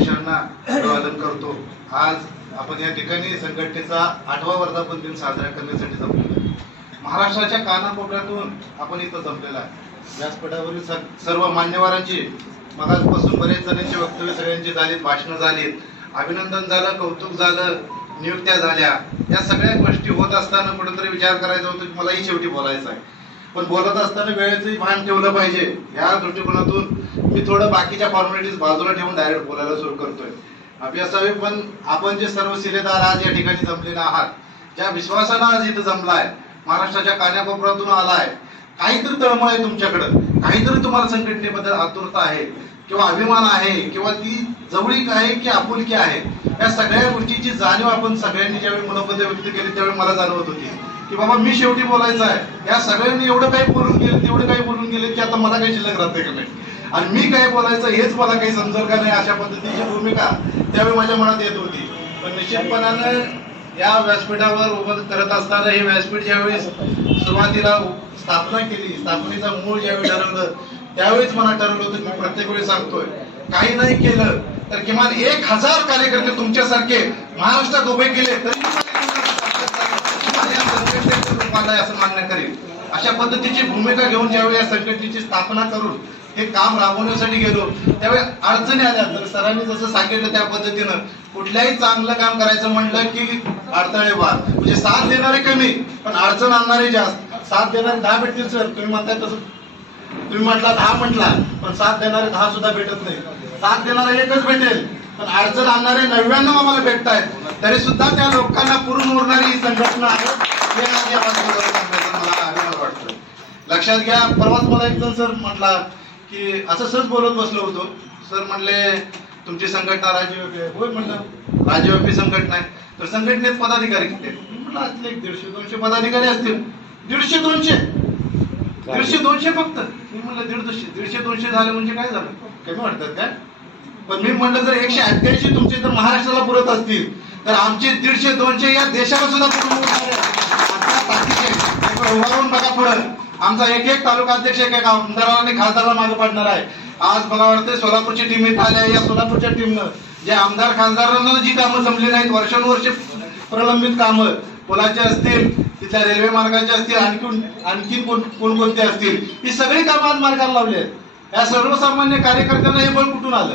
पुरुषांना अभिवादन करतो। आज आपण या ठिकाणी संघटनेचा 8वा वर्धापन दिन साजरा करण्यासाठी जमलेलो आहे। महाराष्ट्राच्या कानाकोपऱ्यातून आपण इथं जमलेला आहे। व्यासपीठावरील सर्व मान्यवरांची मगापासून बरेच जणांची वक्तव्य सगळ्यांची झालीत, भाषणं झालीत, अभिनंदन झालं, कौतुक झालं, नियुक्त्या झाल्या। या सगळ्या गोष्टी होत असताना कुठेतरी विचार करायचा होता की मलाही शेवटी बोलायचं आहे, पण बोलत असताना वेळेचंही भान ठेवलं पाहिजे। या दृष्टिकोनातून मी थोडं बाकीच्या फॉर्मॅलिटीज बाजूला ठेवून डायरेक्ट बोलायला सुरू करतोय। आपल्या सवय पण आपण जे सर्व शिलेदार आज या ठिकाणी जमलेले आहात, ज्या विश्वासानं आज इथं जमलाय, महाराष्ट्राच्या कानाकोपऱ्यातून आलाय, काहीतरी तळमळ आहे तुमच्याकडं, काहीतरी तुम्हाला संघटनेबद्दल आतुरता आहे किंवा अभिमान आहे किंवा ती जवळीक आहे की आपुलकी आहे, या सगळ्या गोष्टीची जाणीव आपण सगळ्यांनी ज्यावेळी मनोगत व्यक्त केली त्यावेळी मला जाणवत होती की बाबा मी शेवटी बोलायचं आहे। या सगळ्यांनी एवढं काही बोलून गेले, तेवढं काही बोलून गेले की आता मला काही शिल्लक राहते का नाही, आणि मी काय बोलायचं हेच मला काही समजलं का नाही, अशा पद्धतीची भूमिका त्यावेळी माझ्या मनात येत होती। पण निश्चितपणानं या व्यासपीठावर उभं करत असताना हे व्यासपीठ ज्यावेळी सुरुवातीला स्थापना केली, स्थापनेचा मूळ ज्यावेळी ठरवलं त्यावेळीच मला ठरवलं होतं की प्रत्येक वेळी सांगतोय, काही नाही केलं तर किमान 1000 कार्यकर्ते तुमच्यासारखे महाराष्ट्रात उभे केले तरी असं मान्य करेल। अशा पद्धतीची भूमिका घेऊन ज्यावेळी या संघटनेची स्थापना करून हे काम राबवण्यासाठी गेलो त्यावेळी अडचणी आल्या। तर सरांनी जसं सांगितलं त्या पद्धतीनं कुठल्याही चांगलं काम करायचं म्हटलं की अडथळे वार, म्हणजे साथ देणारे कमी पण अडचण आणणारे जास्त। साथ देणारे 10 भेटतील सर, तुम्ही म्हणताय तसं, तुम्ही म्हटला 10 म्हटला, पण साथ देणारे 10 सुद्धा भेटत नाही। साथ देणारा एकच भेटेल, पण अडचण आणणारे 99 आम्हाला भेटतायत, तरी सुद्धा त्या लोकांना पुरून उरणारी ही संघटना आहे हे आज या वाटतं मला अभिमान वाटतं। लक्षात घ्या, परवाच मला एक जण सर म्हटला की असं सहज बोलत बसलो होतो, सर म्हणले तुमची संघटना राज्यव्यापी आहे। होय म्हणलं, राज्यव्यापी संघटना आहे, तर संघटनेत पदाधिकारी किती आहेत? म्हटलं असतील 150-200 पदाधिकारी असतील। 150-200 फक्त? मी म्हणलं 150-200 झालं म्हणजे काय झालं, कमी वाटतात काय? पण मी म्हणलं जर 188 तुमचे जर महाराष्ट्राला पुरत असतील तर आमचे 150-200 या देशाला सुद्धा पुरून बघा पुढं आमचा एक तालुका अध्यक्ष एक आमदाराला आणि खासदाराला मागे पाडणार आहे। आज मला वाटतं सोलापूरची टीम इथं आल्या, या सोलापूरच्या टीमनं जे आमदार खासदारांना जी कामं जमली नाहीत, वर्षानुवर्ष प्रलंबित कामं, पुलाचे असतील, तिथल्या रेल्वे मार्गाचे असतील, आणखीन कोणकोणते असतील, ही सगळी कामं आज मार्गाला लावली आहेत। या सर्वसामान्य कार्यकर्त्यांना हे बळ कुठून आलं?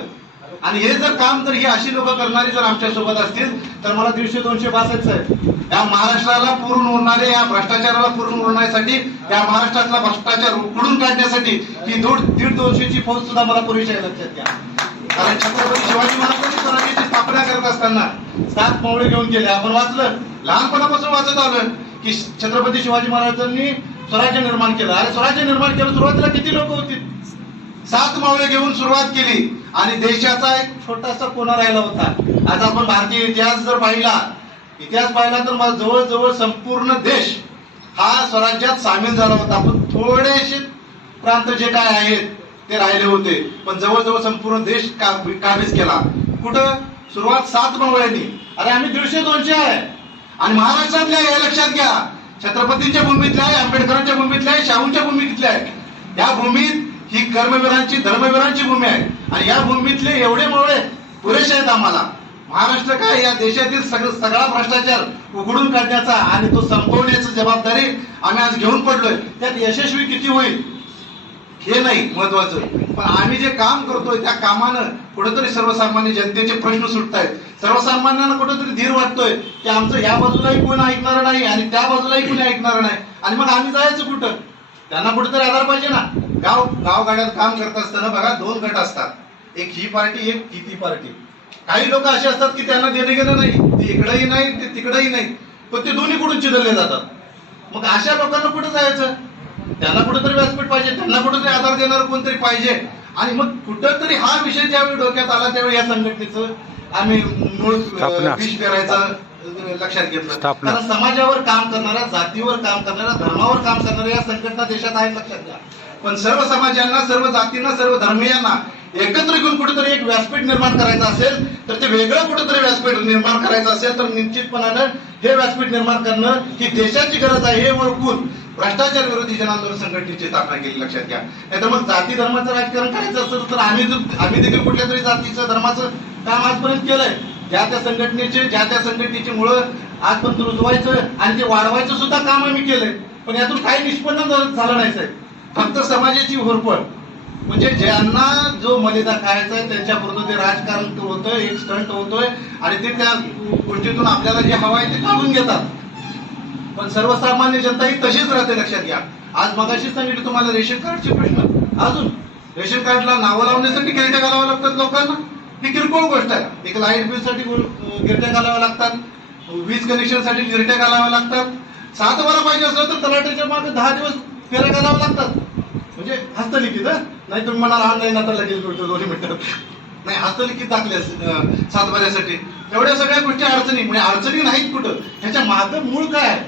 आणि हे जर काम जर ही अशी लोक करणारी जर आमच्या सोबत असतील तर मला 150-200 बासायचं आहे। या महाराष्ट्राला पुरून उरणारे, या भ्रष्टाचाराला पुरून उरण्यासाठी, या महाराष्ट्रातला भ्रष्टाचार उकडून काढण्यासाठी ही 150-200ची फौज सुद्धा मला पुरेशी आहे, लक्षात घ्या। कारण छत्रपती शिवाजी महाराजांनी स्वराज्याची स्थापना करत असताना 7 मावळे घेऊन गेले। आपण वाचलं, लहानपणापासून वाचत आलं की छत्रपती शिवाजी महाराजांनी स्वराज्य निर्माण केलं। अरे स्वराज्य निर्माण केलं, सुरुवातीला किती लोक होती? 7 मावळे घेऊन सुरुवात केली आणि देशाचा एक छोटासा कोना राहिला होता। आज आपण भारतीय इतिहास जर पाहिला तर मला जवळजवळ संपूर्ण देश हा स्वराज्यात सामील झाला होता, पण थोडेसे प्रांत जे काय आहेत ते राहिले होते, पण जवळजवळ संपूर्ण देश काबीज केला। कुठं सुरुवात 7 मावळ्यांनी। अरे आम्ही 150-200 आहे, आणि महाराष्ट्रातल्या हे लक्षात घ्या, छत्रपतींच्या भूमीतल्या आहे, आंबेडकरांच्या भूमीतल्या आहे, शाहूंच्या भूमीतल्या आहे। या भूमीत ही कर्मवीरांची, धर्मवीरांची भूमी आहे, आणि या भूमीतले एवढे मावळे पुरेसे आहेत आम्हाला। महाराष्ट्र काय, या देशातील सगळा भ्रष्टाचार उघडून काढण्याचा आणि तो संपवण्याची जबाबदारी आम्ही आज घेऊन पडलोय। त्यात यशस्वी किती होईल हे नाही महत्वाचं, पण आम्ही जे काम करतोय त्या कामानं कुठेतरी सर्वसामान्य जनतेचे प्रश्न सुटतायत, सर्वसामान्यांना कुठेतरी धीर वाटतोय की आमचं ह्या बाजूलाही कोणी ऐकणार नाही आणि त्या बाजूलाही कोणी ऐकणार नाही, आणि मग आम्ही जायचं कुठं? त्यांना कुठेतरी आधार पाहिजे ना। गावगाड्यात काम करत असताना बघा 2 गट असतात, एक ही पार्टी, एक ती पार्टी। काही लोक असे असतात की त्यांना देणं घेणं नाही, ते इकडेही नाही ते तिकडेही नाही, पण ते दोन्ही कुठून चिरले जातात। मग अशा लोकांना कुठे जायचं? त्यांना कुठेतरी व्यासपीठ पाहिजे, त्यांना कुठेतरी आधार देणारं कोणतरी पाहिजे, आणि मग कुठेतरी हा विषय ज्यावेळी डोक्यात आला त्यावेळी या संघटनेचं आम्ही मूळ विष करायचं लक्षात घेतलं। कारण समाजावर काम करणाऱ्या, जातीवर काम करणाऱ्या, धर्मावर काम करणाऱ्या या संघटना देशात आहेत, लक्षात घ्या। पण सर्व समाजांना, सर्व जातींना, सर्व धर्मीयांना एकत्र घेऊन कुठेतरी एक व्यासपीठ निर्माण करायचं असेल तर ते वेगळं कुठेतरी व्यासपीठ निर्माण करायचं असेल तर निश्चितपणानं हे व्यासपीठ निर्माण करणं ही देशाची गरज आहे हे ओळखून भ्रष्टाचार विरोधी जन आंदोलन संघटनेची स्थापना केली, लक्षात घ्या. नाहीतर मग जाती धर्माचं राजकारण करायचं असेल तर आम्ही देखील कुठल्या तरी जातीचं धर्माचं काम आजपर्यंत केलंय. ज्या त्या संघटनेची मुळं आजपर्यंत रुजवायचं आणि ते वाढवायचं सुद्धा काम आम्ही केलंय. पण यातून काही निष्पन्न झालं नाही साहेब. फक्त समाजाची होरपळ, म्हणजे ज्यांना जो मलिदा खायचा आहे त्यांच्या विरुद्ध ते राजकारण होतंय, एक स्टंट होतोय आणि ते त्या गोष्टीतून आपल्याला जे हवं आहे ते काढून घेतात. पण सर्वसामान्य जनता ही तशीच राहते, लक्षात घ्या. आज मगाशी सांगितलं तुम्हाला रेशन कार्डचे प्रश्न. अजून रेशन कार्डला नावं लावण्यासाठी गिरट्या घालाव्या लागतात लोकांना. ही किरकोळ गोष्ट आहे. एक लाईट बिल साठी गिरट्या घालाव्या लागतात, वीज कनेक्शन साठी गिरट्या घालाव्या लागतात. 7 बारा पाहिजे असलं तर तलाठ्याच्या मागे 10 दिवस फेऱ्या घालाव्या लागतात. म्हणजे हस्तलिखित, नाही तुम्ही म्हणाल ऑनलाईन आता लगेच मिळतो 2 मिनिटात. नाही, हस्तलिखित दाखले 7 बाऱ्यासाठी. एवढ्या सगळ्या गोष्टी अडचणी, म्हणजे अडचणी नाहीत कुठं. ह्याच्या मागं मूळ काय आहे?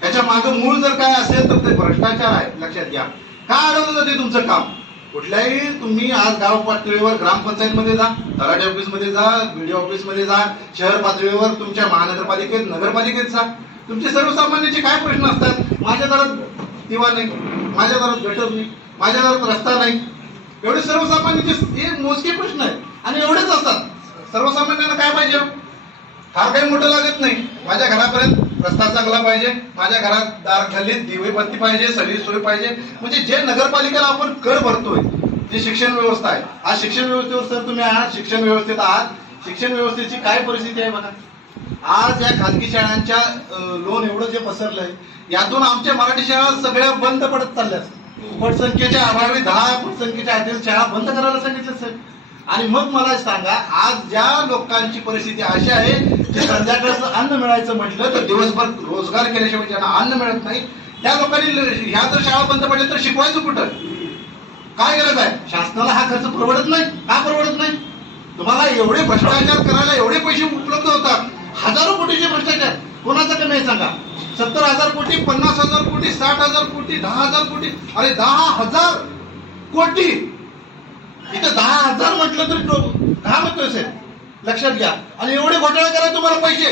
ह्याच्या मागं मूळ जर काय असेल तर ते भ्रष्टाचार आहे, लक्षात घ्या. का अडवलं जाते तुमचं काम? कुठल्याही तुम्ही आज गाव पातळीवर ग्रामपंचायत मध्ये जा, तलाठी ऑफिस मध्ये जा, बीडीओ ऑफिस मध्ये जा, शहर पातळीवर तुमच्या महानगरपालिकेत नगरपालिकेत जा, तुमचे सर्वसामान्यांचे काय प्रश्न असतात? माझ्या दारात दिवा नाही, माझ्या दारात गटर नाही, माझ्या दारात रस्ता नाही. एवढे सर्वसामान्यांचे हे मोजके प्रश्न आहेत आणि एवढेच असतात. सर्वसामान्यांना काय पाहिजे? फार काही मोठं लागत नाही. माझ्या घरापर्यंत रस्ता चांगला पाहिजे, माझ्या घरात दार खाली दिवे बत्ती पाहिजे, सगळी सोय पाहिजे. म्हणजे जे नगरपालिकेला आपण कर भरतोय, जी शिक्षण व्यवस्था आहे, आज शिक्षण व्यवस्थेवर सर तुम्ही आहात, शिक्षण व्यवस्थेत आहात. शिक्षण व्यवस्थेची काय परिस्थिती आहे बघा. आज या खाजगी शाळांच्या लोन एवढं जे पसरलंय, यातून आमच्या मराठी शाळा सगळ्या बंद पडत चालल्या. पटसंख्येच्या अभावी 10 पटसंख्येच्या आतील शाळा बंद करायला सांगितलं साहेब. आणि मग मला सांगा, आज ज्या लोकांची परिस्थिती अशी आहे जे संध्याकाळचं अन्न मिळायचं म्हटलं तर दिवसभर रोजगार केल्याशिवाय ज्यांना अन्न मिळत नाही, त्या लोकांनी ह्या जर शाळा बंद पडल्या तर शिकवायचं कुठं? काय गरज आहे? शासनाला हा खर्च परवडत नाही. का परवडत नाही? तुम्हाला एवढे भ्रष्टाचार करायला एवढे पैसे उपलब्ध होतात, हजारो कोटीचे भ्रष्टाचार. कोणाचा कमी आहे सांगा? 70,000 कोटी, 50,000 कोटी, 60,000 कोटी, 10,000 कोटी. अरे 10,000 कोटी! इथं 10,000 म्हटलं तरी काय म्हणतोय साहेब, लक्षात घ्या. आणि एवढे घोटाळा करायला तुम्हाला पैसे,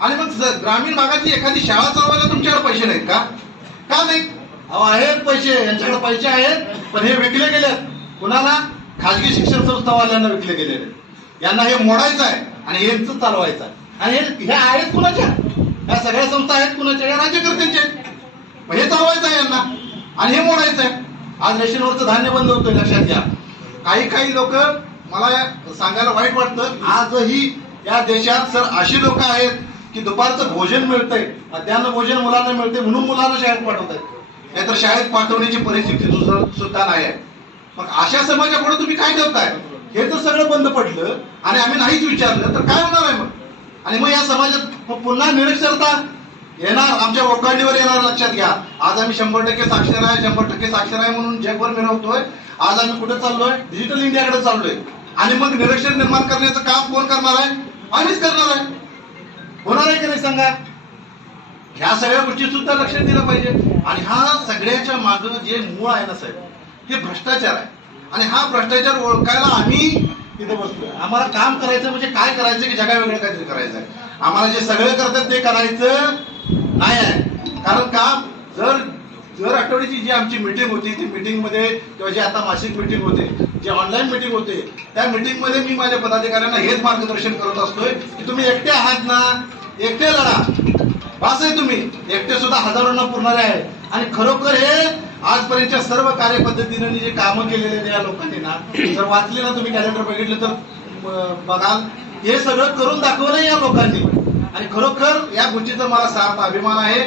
आणि मग ग्रामीण भागातली एखादी शाळा चालवायला तुमच्याकडे पैसे नाहीत का? का नाही? अहो आहेत पैसे, यांच्याकडे पैसे आहेत, पण हे विकले गेलेत. कुणाला? खाजगी शिक्षण संस्थावाल्यांना विकले गेलेले. यांना हे मोडायचं आहे आणि यांचं चालवायचं आहे. आणि हे आहेत कुणाच्या? या सगळ्या संस्था आहेत कुणाच्या? या राज्यकर्त्यांच्या आहेत. हे चालवायचं आहे यांना आणि हे मोडायचं आहे. आज रेशनवरचं धान्य बंद होतोय, लक्षात घ्या. काही लोक, मला सांगायला वाईट वाटतं, आजही या देशात सर अशी लोक आहेत की दुपारचं भोजन मिळतंय, मध्यान्ह भोजन मुलांना मिळते म्हणून मुलांना शाळेत पाठवत आहेत, नाहीतर शाळेत पाठवण्याची परिस्थिती सुद्धा नाही आहे. मग अशा समाजापुढे तुम्ही काय ठेवताय? हे तर सगळं बंद पडलं आणि आम्ही नाहीच विचारलं तर काय होणार आहे मग? आणि मग या समाजात पुन्हा निरक्षरता येणार, आमच्या ओकांडीवर येणार, लक्षात घ्या. आज आम्ही 100% साक्षर आहे, 100% साक्षर आहे म्हणून जगभर मिरवतोय. आज आम्ही कुठे चाललोय? डिजिटल इंडियाकडे चाललोय. आणि मग निरक्षर निर्माण करण्याचं काम कोण करणार आहे? आम्हीच करणार आहे. होणार आहे की नाही सांगा? ह्या सगळ्या गोष्टी सुद्धा लक्षात दिलं पाहिजे. आणि हा सगळ्याच्या मागं जे मूळ आहे ना साहेब, हे भ्रष्टाचार आहे. आणि हा भ्रष्टाचार ओळखायला आम्ही तिथे बसतोय. आम्हाला काम करायचं म्हणजे काय करायचं की जगा वेगळं काहीतरी करायचं आहे. आम्हाला जे सगळं करतात ते करायचं नाही आहे. कारण का, जर आठवड्याची जी आमची मीटिंग होती, ती मीटिंग मध्ये किंवा जे आता मासिक मीटिंग होते, जे ऑनलाईन मीटिंग होते, त्या मीटिंग मध्ये मी माझ्या पदाधिकाऱ्यांना हेच मार्गदर्शन करत असतोय की तुम्ही एकटे आहात ना, एकटे लढा. बस आहे, तुम्ही एकटे सुद्धा हजारोंना पुरणारे आहे. आणि खरोखर हे आजपर्यंतच्या सर्व कार्यपद्धतीने जे कामं केलेले या लोकांनी ना, जर वाचले ना, तुम्ही कॅलेंडर बघितलं तर बघाल, हे सगळं करून दाखवलं या लोकांनी. आणि खरोखर या गोष्टीचा मला सार्थ अभिमान आहे.